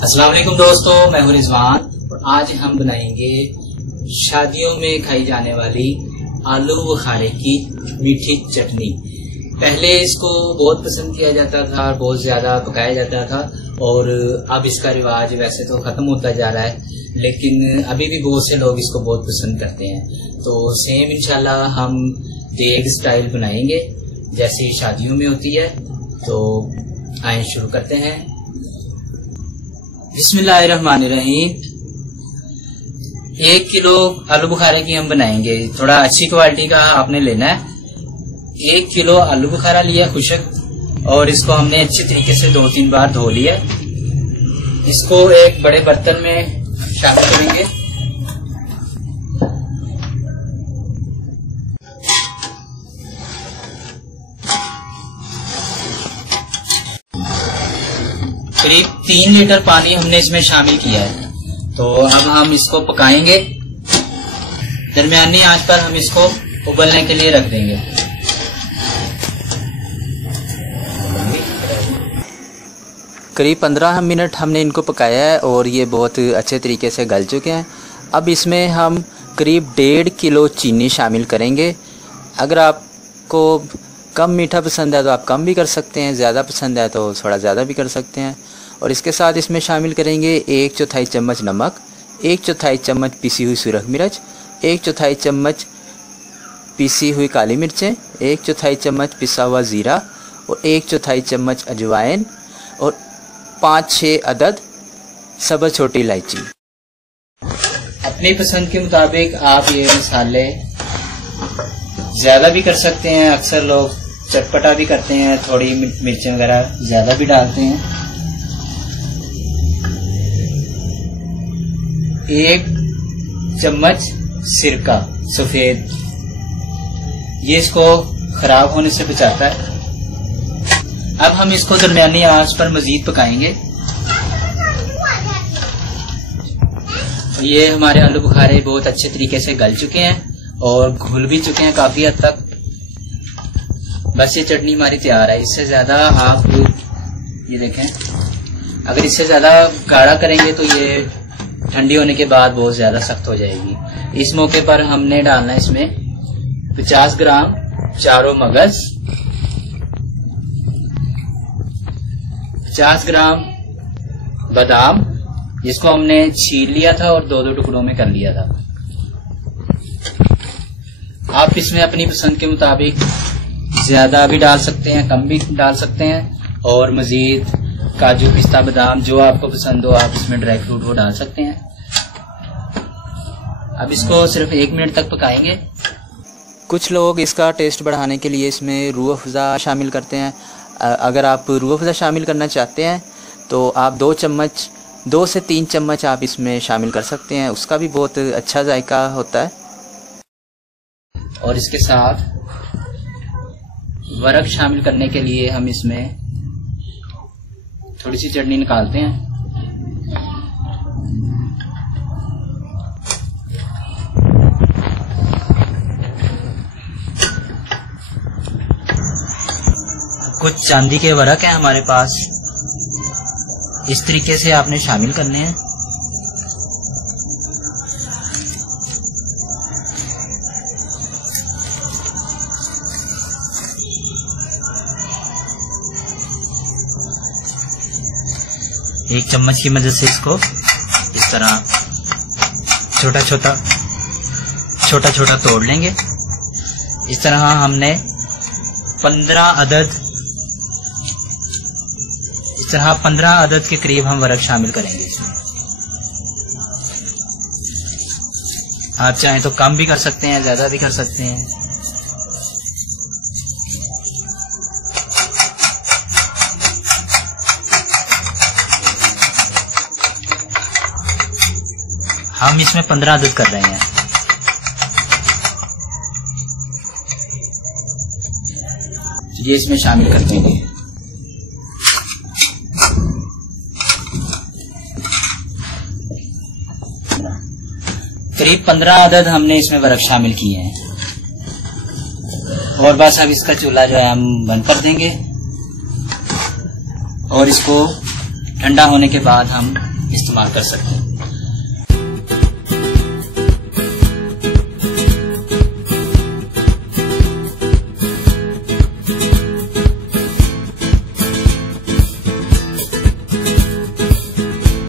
अस्सलाम वालेकुम दोस्तों, मैं हूं रिजवान और आज हम बनाएंगे शादियों में खाई जाने वाली आलू बुखारे की मीठी चटनी। पहले इसको बहुत पसंद किया जाता था और बहुत ज्यादा पकाया जाता था और अब इसका रिवाज वैसे तो खत्म होता जा रहा है, लेकिन अभी भी बहुत से लोग इसको बहुत पसंद करते हैं। तो सेम इंशाल्लाह हम देग स्टाइल बनाएंगे जैसी शादियों में होती है। तो आइए शुरू करते हैं। बिस्मिल्लाहिर्रहमानिर्रहीम। 1 किलो आलू बुखारे की हम बनाएंगे। थोड़ा अच्छी क्वालिटी का आपने लेना है। 1 किलो आलू बुखारा लिया खुशक और इसको हमने अच्छी तरीके से 2-3 बार धो लिया। इसको एक बड़े बर्तन में शामिल करेंगे। करीब 3 लीटर पानी हमने इसमें शामिल किया है। तो अब हम इसको पकाएंगे। दरमियानी आंच पर हम इसको उबलने के लिए रख देंगे। करीब 15 मिनट हमने इनको पकाया है और ये बहुत अच्छे तरीके से गल चुके हैं। अब इसमें हम करीब 1.5 किलो चीनी शामिल करेंगे। अगर आपको कम मीठा पसंद है तो आप कम भी कर सकते हैं, ज़्यादा पसंद है तो थोड़ा ज़्यादा भी कर सकते हैं। और इसके साथ इसमें शामिल करेंगे 1/4 चम्मच नमक, 1/4 चम्मच पिसी हुई सूरख मिर्च, 1/4 चम्मच पिसी हुई काली मिर्चें, 1/4 चम्मच पिसा हुआ ज़ीरा और 1/4 चम्मच अजवाइन और 5-6 अदद सब्ज़ छोटी इलायची। अपनी पसंद के मुताबिक आप ये मसाले ज़्यादा भी कर सकते हैं। अक्सर लोग चटपटा भी करते हैं, थोड़ी मिर्चें वगैरह ज़्यादा भी डालते हैं। 1 चम्मच सिरका सफेद, ये इसको खराब होने से बचाता है। अब हम इसको दरमियानी आंच पर मजीद पकाएंगे। ये हमारे आलू बुखारे बहुत अच्छे तरीके से गल चुके हैं और घुल भी चुके हैं काफी हद तक। बस ये चटनी हमारी तैयार है। इससे ज्यादा आप ये देखें, अगर इससे ज्यादा गाढ़ा करेंगे तो ये ठंडी होने के बाद बहुत ज्यादा सख्त हो जाएगी। इस मौके पर हमने डालना है इसमें 50 ग्राम चारों मगज, 50 ग्राम बादाम, जिसको हमने छील लिया था और 2-2 टुकड़ों में कर लिया था। आप इसमें अपनी पसंद के मुताबिक ज्यादा भी डाल सकते हैं, कम भी डाल सकते हैं। और मजीद काजू पिस्ता बादाम जो आपको पसंद हो आप इसमें ड्राई फ्रूट वो डाल सकते हैं। अब इसको सिर्फ 1 मिनट तक पकाएंगे। कुछ लोग इसका टेस्ट बढ़ाने के लिए इसमें रूह अफ़ज़ा शामिल करते हैं। अगर आप रूह अफ़ज़ा शामिल करना चाहते हैं तो आप 2 से 3 चम्मच आप इसमें शामिल कर सकते हैं। उसका भी बहुत अच्छा जायका होता है। और इसके साथ वरक शामिल करने के लिए हम इसमें थोड़ी सी चटनी निकालते हैं। कुछ चांदी के वरक हैं हमारे पास, इस तरीके से आपने शामिल करने हैं। एक चम्मच की मदद से इसको इस तरह छोटा छोटा तोड़ लेंगे। इस तरह हमने 15 अदद के करीब हम वरक शामिल करेंगे इसमें। आप चाहें तो कम भी कर सकते हैं, ज्यादा भी कर सकते हैं। हम इसमें 15 अदद कर रहे हैं। ये इसमें शामिल कर देंगे। करीब 15 अदद हमने इसमें वरक शामिल किए हैं। और बस अब इसका चूल्हा जो है हम बंद कर देंगे और इसको ठंडा होने के बाद हम इस्तेमाल कर सकते हैं।